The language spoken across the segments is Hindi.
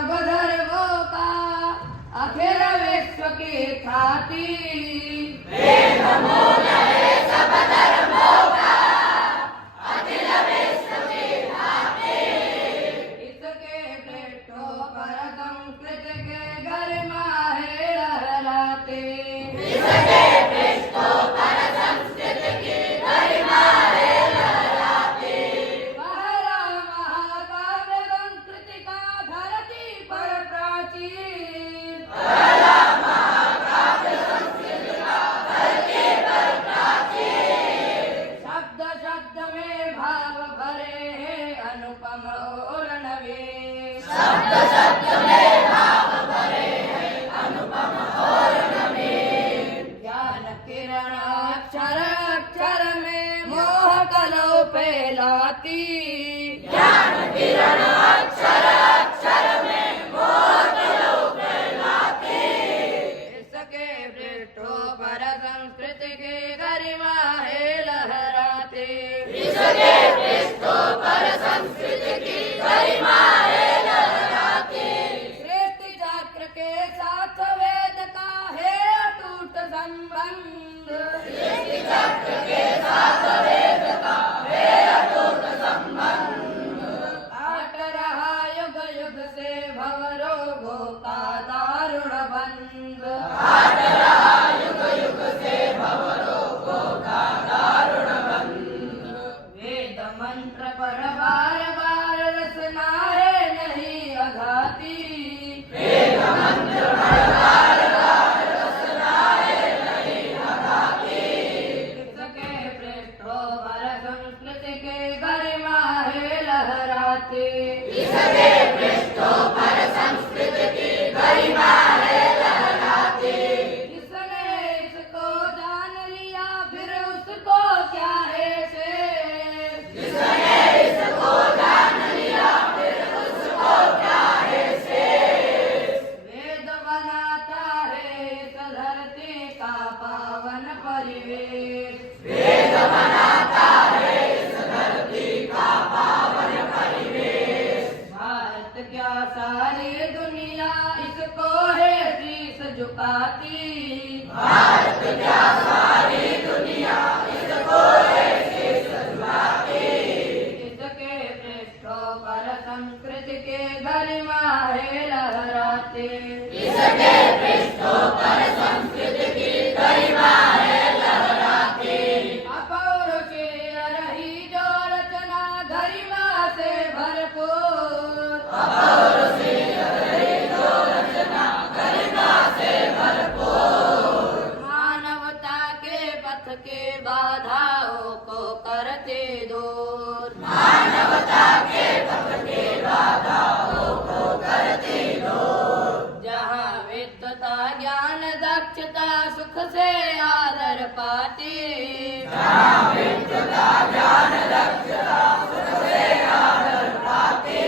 सब धर्मों का अखिल विश्व की ख्याति। वेद मूल है सब धर्मों का अखिल विश्व की ख्याति। इसके पृष्ठों पर संस्कृत के गरिमा है लहराते। इसके पृष्ठों पर संस्कृत की गरिमा है लहराते। पहला महाकाव्य संस्कृति का धरती पर प्राचीन। पहला महाकाव्य संस्कृत का धरती पर प्राचीन। शब्द शब्द में भाव भरे हैं अनुपम और नवीन। शब्द शब्द में भाव भरे हैं अनुपम और नवीन। ज्ञान किरण अक्षर अक्षर में मोह कलो फैलाती। ज्ञान किरण अक्षर अक्षर में मोह कलो फैलाती। इसके पृष्ठों पर संस्कृति की गरिमा है लहराते। इसके पृष्ठों पर संस्कृति की गरिमा है लहराती। सृष्टि चक्र के साथ वेद का है अटूट संबंध। सृष्टि चक्र के साथ वेद का है अटूट संबंध। काट रहा युग युग से भव रोगों का दारुण बंध। काट रहा युग युग से भव रोगों का दारुण बंध। वेद मंत्र पर बार बार रसना है नहीं अघाती। वेद मंत्र पर बार बार रसना है नहीं अघाती। इसके पृष्ठों पर संस्कृति के गरिमा है लहराते। इसके पृष्ठों पर संस्कृति की गरिमा है लहराती। जिसने इसको जान लिया फिर उसको क्या है शेष। जिसने इसको जान लिया फिर उसको क्या है शेष। वेद बनाता है इस धरती का पावन परिवेश। वेद बनाता है इस धरती का पावन परिवेश। भारत क्या सारी दुनिया इसको है शीश झुकाती। भारत क्या सारी दुनिया इसको है शीश झुकाती। इसके पृष्ठों पर संस्कृति के गरिमा है लहराते। इसके पृष्ठों पर संस्कृति की गरिमा है लहराती। अपौरुषीय रही जो रचना गरिमा से भरपूर। अपौरुषीय रही जो रचना गरिमा से भरपूर। मानवता के पथ के बाधाओं को करते दूर। मानवता के पथ के बाधाओं को करते दूर। जहाँ विद्वता ज्ञान दक्षता सुख से आदर पाती। जहाँ विद्वता ज्ञान दक्षता सुख से आदर पाती।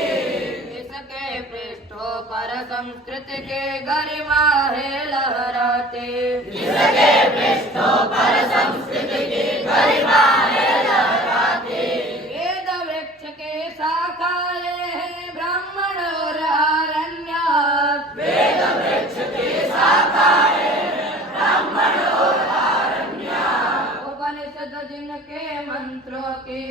इसके पृष्ठों पर संस्कृति के गरिमा है लहराते। इसके पृष्ठों पर संस्कृति की गरिमा है लहराती। वेद वृक्ष के शाखाएं हैं ब्राह्मण और आरण्यक। वेद वृक्ष की शाखाएं ब्राह्मण और आरण्यक। उपनिषद जिनके मंत्रों की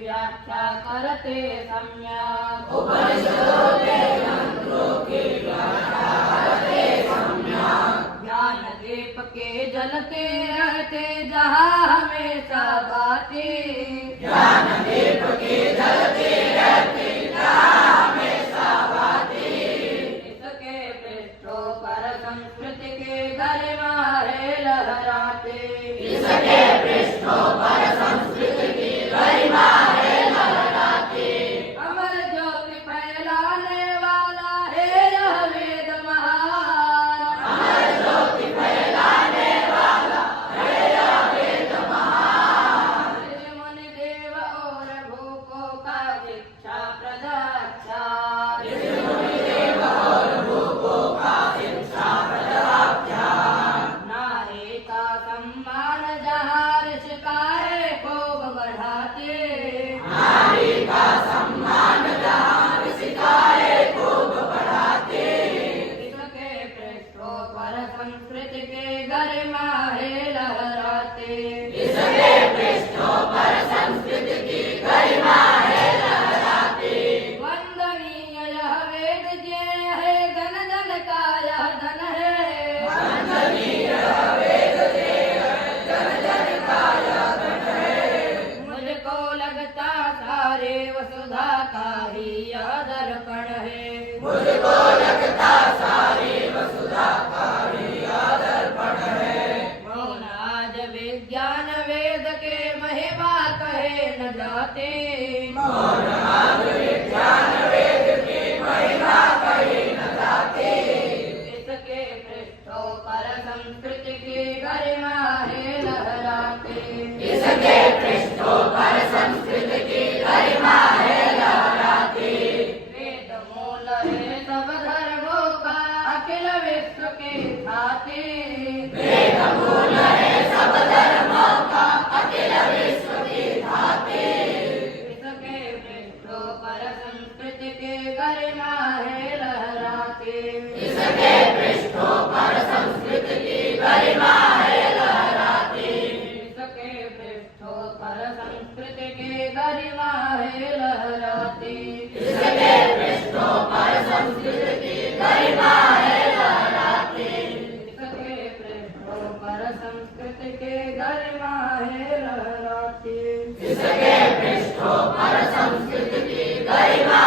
व्याख्या करते सम्यक। उपनिषदों के मंत्रों की व्याख्या करते सम्यक। ज्ञान दीप के जलते रहते जहाँ हमेशा बाती। अखिल विश्व के ख्याति वेद मूल है सब धर्मों का अखिल विश्व की धाती। इसके पृष्ठों पर संस्कृति की गरिमा है लहराती। इसके पृष्ठों पर संस्कृति की गरिमा है लहराती। इसके पृष्ठों पर संस्कृति की गरिमा है लहराती। इसके पृष्ठों पर संस्कृति की गरिमा है लहराती। इसके पृष्ठों पर संस्कृति की गरिमा है लहराती। इसके पृष्ठों पर संस्कृति की गरिमा